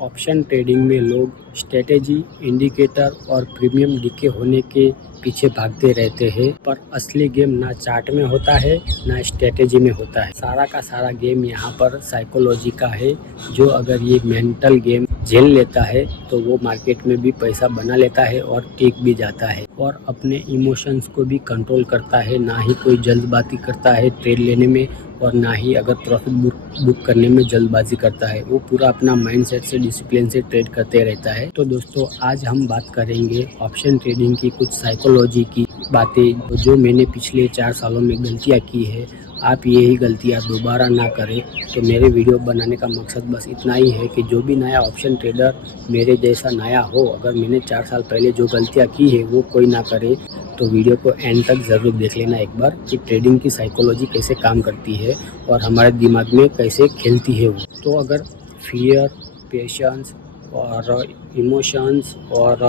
Option trading में लोग strategy, indicator और प्रीमियम डीके होने के पीछे भागते रहते हैं, पर असली गेम ना चार्ट में होता है ना स्ट्रेटेजी में होता है। सारा का सारा गेम यहाँ पर साइकोलॉजी का है। जो अगर ये मेंटल गेम झेल लेता है तो वो मार्केट में भी पैसा बना लेता है और टिक भी जाता है और अपने इमोशंस को भी कंट्रोल करता है। ना ही कोई जल्दबाजी करता है ट्रेड लेने में और ना ही अगर प्रॉफिट बुक करने में जल्दबाजी करता है। वो पूरा अपना माइंडसेट से, डिसिप्लिन से ट्रेड करते रहता है। तो दोस्तों, आज हम बात करेंगे ऑप्शन ट्रेडिंग की कुछ साइकोलॉजी की बातें जो मैंने पिछले 4 सालों में गलतियां की है। आप यही गलतियां दोबारा ना करें। तो मेरे वीडियो बनाने का मकसद बस इतना ही है कि जो भी नया ऑप्शन ट्रेडर मेरे जैसा नया हो, अगर मैंने 4 साल पहले जो गलतियां की है वो कोई ना करे, तो वीडियो को एंड तक ज़रूर देख लेना एक बार कि ट्रेडिंग की साइकोलॉजी कैसे काम करती है और हमारे दिमाग में कैसे खेलती है वो। तो अगर फियर, पेशेंस और इमोशंस और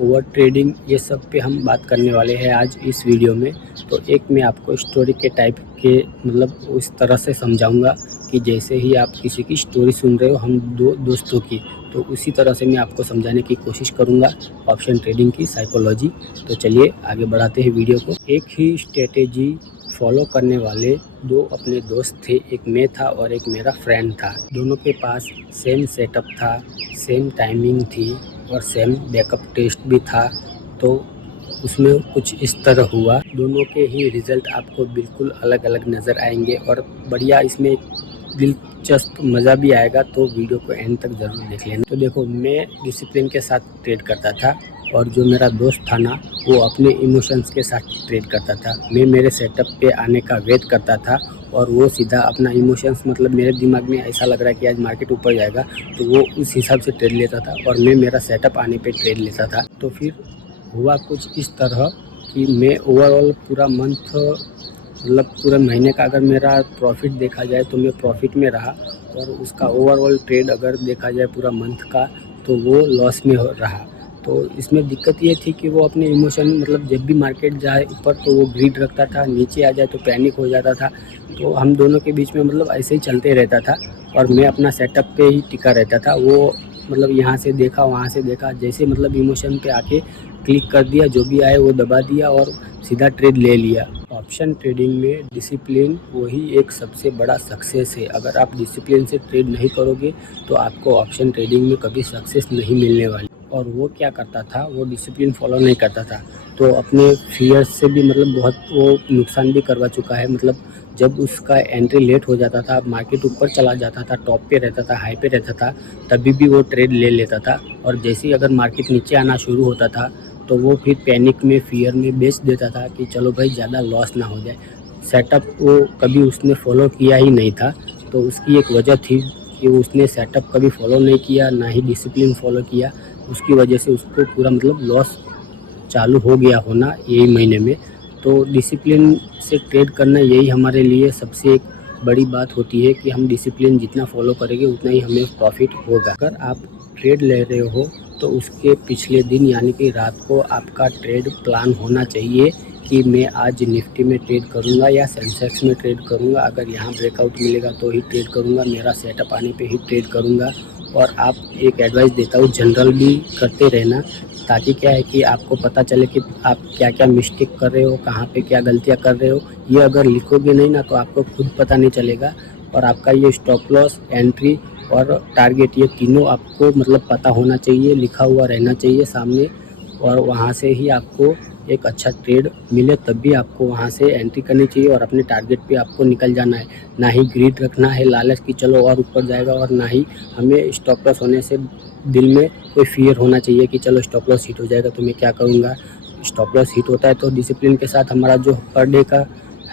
ओवर ट्रेडिंग, ये सब पे हम बात करने वाले हैं आज इस वीडियो में। तो एक मैं आपको स्टोरी के टाइप के मतलब उस तरह से समझाऊंगा कि जैसे ही आप किसी की स्टोरी सुन रहे हो हम दो दोस्तों की, तो उसी तरह से मैं आपको समझाने की कोशिश करूंगा ऑप्शन ट्रेडिंग की साइकोलॉजी। तो चलिए आगे बढ़ाते हैं वीडियो को। एक ही स्ट्रेटेजी फॉलो करने वाले 2 अपने दोस्त थे। एक मैं था और एक मेरा फ्रेंड था। दोनों के पास सेम सेटअप था, सेम टाइमिंग थी और सेम बैकअप टेस्ट भी था। तो उसमें कुछ इस तरह हुआ। दोनों के ही रिज़ल्ट आपको बिल्कुल अलग अलग नज़र आएंगे और बढ़िया इसमें दिलचस्प मज़ा भी आएगा। तो वीडियो को एंड तक ज़रूर देख लेना। तो देखो, मैं डिसिप्लिन के साथ ट्रेड करता था और जो मेरा दोस्त था ना, वो अपने इमोशंस के साथ ट्रेड करता था। मैं मेरे सेटअप पे आने का वेट करता था और वो सीधा अपना इमोशंस, मतलब मेरे दिमाग में ऐसा लग रहा है कि आज मार्केट ऊपर जाएगा, तो वो उस हिसाब से ट्रेड लेता था और मैं मेरा सेटअप आने पे ट्रेड लेता था। तो फिर हुआ कुछ इस तरह कि मैं ओवरऑल पूरा मंथ, मतलब पूरे महीने का अगर मेरा प्रॉफिट देखा जाए तो मैं प्रॉफिट में रहा और उसका ओवरऑल ट्रेड अगर देखा जाए पूरा मंथ का तो वो लॉस में रहा। तो इसमें दिक्कत ये थी कि वो अपने इमोशन, मतलब जब भी मार्केट जाए ऊपर तो वो ग्रीड रखता था, नीचे आ जाए तो पैनिक हो जाता था। तो हम दोनों के बीच में मतलब ऐसे ही चलते रहता था और मैं अपना सेटअप पे ही टिका रहता था। वो मतलब यहाँ से देखा, वहाँ से देखा, जैसे मतलब इमोशन पे आके क्लिक कर दिया, जो भी आए वो दबा दिया और सीधा ट्रेड ले लिया। ऑप्शन ट्रेडिंग में डिसिप्लिन वही एक सबसे बड़ा सक्सेस है। अगर आप डिसिप्लिन से ट्रेड नहीं करोगे तो आपको ऑप्शन ट्रेडिंग में कभी सक्सेस नहीं मिलने वाली। और वो क्या करता था, वो डिसिप्लिन फॉलो नहीं करता था, तो अपने फियर से भी मतलब बहुत वो नुकसान भी करवा चुका है। मतलब जब उसका एंट्री लेट हो जाता था, मार्केट ऊपर चला जाता था, टॉप पे रहता था, हाई पे रहता था, तभी भी वो ट्रेड ले लेता था। और जैसे ही अगर मार्केट नीचे आना शुरू होता था तो वो फिर पैनिक में, फियर में बेच देता था कि चलो भाई ज़्यादा लॉस ना हो जाए। सेटअप वो कभी उसने फॉलो किया ही नहीं था। तो उसकी एक वजह थी कि उसने सेटअप कभी फॉलो नहीं किया, ना ही डिसिप्लिन फॉलो किया। उसकी वजह से उसको पूरा मतलब लॉस चालू हो गया होना यही महीने में। तो डिसिप्लिन से ट्रेड करना यही हमारे लिए सबसे एक बड़ी बात होती है कि हम डिसिप्लिन जितना फॉलो करेंगे उतना ही हमें प्रॉफिट होगा। अगर आप ट्रेड ले रहे हो तो उसके पिछले दिन यानी कि रात को आपका ट्रेड प्लान होना चाहिए कि मैं आज निफ्टी में ट्रेड करूंगा या सेंसेक्स में ट्रेड करूंगा। अगर यहाँ ब्रेकआउट मिलेगा तो ही ट्रेड करूंगा, मेरा सेटअप आने पे ही ट्रेड करूंगा। और आप एक एडवाइस देता हूँ, जनरल भी करते रहना, ताकि क्या है कि आपको पता चले कि आप क्या क्या मिस्टेक कर रहे हो, कहाँ पे क्या गलतियाँ कर रहे हो। ये अगर लिखोगे नहीं ना तो आपको खुद पता नहीं चलेगा। और आपका ये स्टॉप लॉस, एंट्री और टारगेट, ये तीनों आपको मतलब पता होना चाहिए, लिखा हुआ रहना चाहिए सामने। और वहाँ से ही आपको एक अच्छा ट्रेड मिले तब भी आपको वहाँ से एंट्री करनी चाहिए और अपने टारगेट पे आपको निकल जाना है। ना ही ग्रीड रखना है, लालच की चलो और ऊपर जाएगा, और ना ही हमें स्टॉप लॉस होने से दिल में कोई फियर होना चाहिए कि चलो स्टॉप लॉस हिट हो जाएगा तो मैं क्या करूँगा। स्टॉप लॉस हिट होता है तो डिसिप्लिन के साथ हमारा जो पर डे का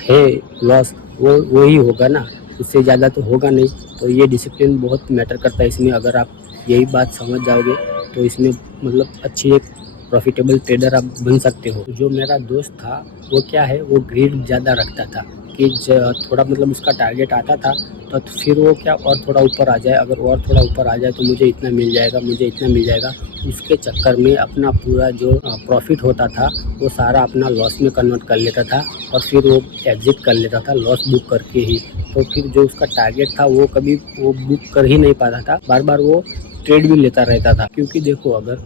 है लॉस वो ही होगा ना, उससे ज़्यादा तो होगा नहीं। तो ये डिसिप्लिन बहुत मैटर करता है इसमें। अगर आप यही बात समझ जाओगे तो इसमें मतलब अच्छी एक प्रॉफिटेबल ट्रेडर आप बन सकते हो। जो मेरा दोस्त था वो क्या है, वो ग्रीड ज़्यादा रखता था कि थोड़ा मतलब उसका टारगेट आता था तो फिर वो क्या और थोड़ा ऊपर आ जाए, अगर और थोड़ा ऊपर आ जाए तो मुझे इतना मिल जाएगा, मुझे इतना मिल जाएगा। उसके चक्कर में अपना पूरा जो प्रॉफिट होता था वो सारा अपना लॉस में कन्वर्ट कर लेता था और फिर वो एग्जिट कर लेता था लॉस बुक करके ही। तो फिर जो उसका टारगेट था वो कभी वो बुक कर ही नहीं पाता था, बार बार वो ट्रेड भी लेता रहता था, क्योंकि देखो अगर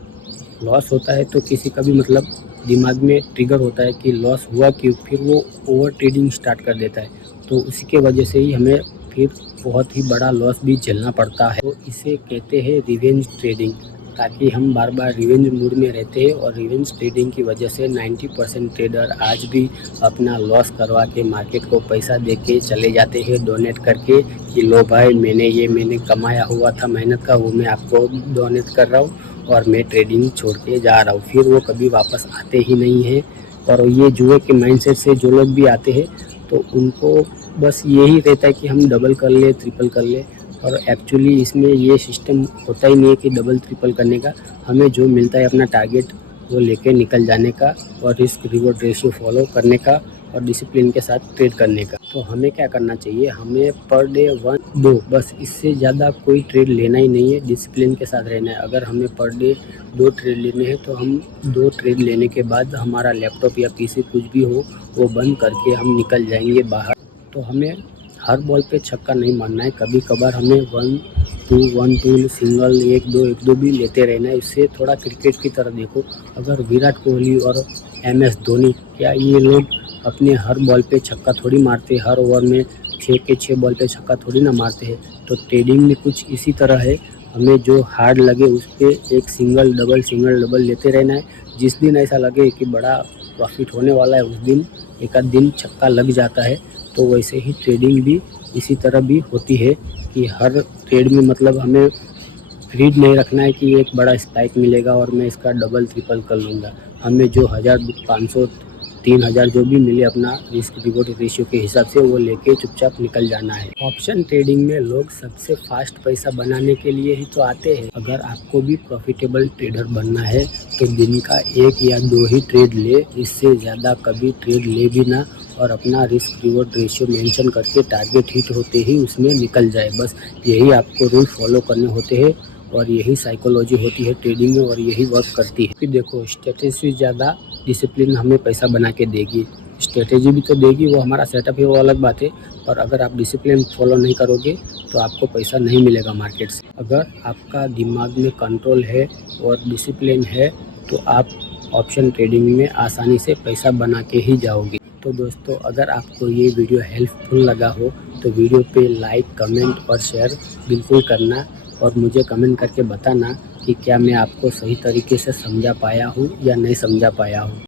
लॉस होता है तो किसी का भी मतलब दिमाग में ट्रिगर होता है कि लॉस हुआ क्यों, फिर वो ओवर ट्रेडिंग स्टार्ट कर देता है। तो उसी के वजह से ही हमें फिर बहुत ही बड़ा लॉस भी झेलना पड़ता है। तो इसे कहते हैं रिवेंज ट्रेडिंग, ताकि हम बार बार रिवेंज मूड में रहते हैं। और रिवेंज ट्रेडिंग की वजह से 90% ट्रेडर आज भी अपना लॉस करवा के मार्केट को पैसा दे के चले जाते हैं डोनेट करके, कि लो भाई मैंने कमाया हुआ था मेहनत का, वो मैं आपको डोनेट कर रहा हूँ और मैं ट्रेडिंग छोड़ के जा रहा हूँ। फिर वो कभी वापस आते ही नहीं हैं। और ये जुए के माइंडसेट से जो लोग भी आते हैं तो उनको बस यही रहता है कि हम डबल कर ले, ट्रिपल कर ले। और एक्चुअली इसमें ये सिस्टम होता ही नहीं है कि डबल ट्रिपल करने का। हमें जो मिलता है अपना टारगेट वो लेके निकल जाने का, और रिस्क रिवॉर्ड रेशियो फॉलो करने का, और डिसिप्लिन के साथ ट्रेड करने का। तो हमें क्या करना चाहिए, हमें पर डे 1-2 बस, इससे ज़्यादा कोई ट्रेड लेना ही नहीं है, डिसिप्लिन के साथ रहना है। अगर हमें पर डे 2 ट्रेड लेने हैं तो हम 2 ट्रेड लेने के बाद हमारा लैपटॉप या पीसी कुछ भी हो वो बंद करके हम निकल जाएंगे बाहर। तो हमें हर बॉल पे छक्का नहीं मारना है, कभी कभार हमें 1-2 सिंगल 1-2 भी लेते रहना है। इससे थोड़ा क्रिकेट की तरह देखो, अगर विराट कोहली और MS धोनी, क्या ये लोग अपने हर बॉल पे छक्का थोड़ी मारते, हर ओवर में 6 के 6 बॉल पे छक्का थोड़ी ना मारते हैं। तो ट्रेडिंग में कुछ इसी तरह है, हमें जो हार्ड लगे उस पर एक सिंगल डबल लेते रहना है। जिस दिन ऐसा लगे कि बड़ा प्रॉफिट होने वाला है उस दिन एक आध दिन छक्का लग जाता है। तो वैसे ही ट्रेडिंग भी इसी तरह भी होती है कि हर ट्रेड में मतलब हमें ग्रीड नहीं रखना है कि एक बड़ा स्पाइक मिलेगा और मैं इसका डबल ट्रिपल कर लूँगा। हमें जो 1000, 500, 3000 जो भी मिले अपना रिस्क रिवॉर्ड रेशियो के हिसाब से वो लेके चुपचाप निकल जाना है। ऑप्शन ट्रेडिंग में लोग सबसे फास्ट पैसा बनाने के लिए ही तो आते हैं। अगर आपको भी प्रॉफिटेबल ट्रेडर बनना है तो दिन का 1 या 2 ही ट्रेड ले, इससे ज़्यादा कभी ट्रेड ले भी ना, और अपना रिस्क रिवॉर्ड रेशियो मेंशन करके टारगेट हिट होते ही उसमें निकल जाए। बस यही आपको रूल फॉलो करने होते हैं, और यही साइकोलॉजी होती है ट्रेडिंग में, और यही वर्क करती है। फिर देखो स्ट्रेटेजी से ज़्यादा डिसिप्लिन हमें पैसा बना के देगी। स्ट्रेटेजी भी तो देगी, वो हमारा सेटअप है, वो अलग बात है। पर अगर आप डिसिप्लिन फॉलो नहीं करोगे तो आपको पैसा नहीं मिलेगा मार्केट से। अगर आपका दिमाग में कंट्रोल है और डिसिप्लिन है तो आप ऑप्शन ट्रेडिंग में आसानी से पैसा बना के ही जाओगे। तो दोस्तों, अगर आपको ये वीडियो हेल्पफुल लगा हो तो वीडियो पे लाइक, कमेंट और शेयर बिल्कुल करना, और मुझे कमेंट करके बताना कि क्या मैं आपको सही तरीके से समझा पाया हूँ या नहीं समझा पाया हूँ।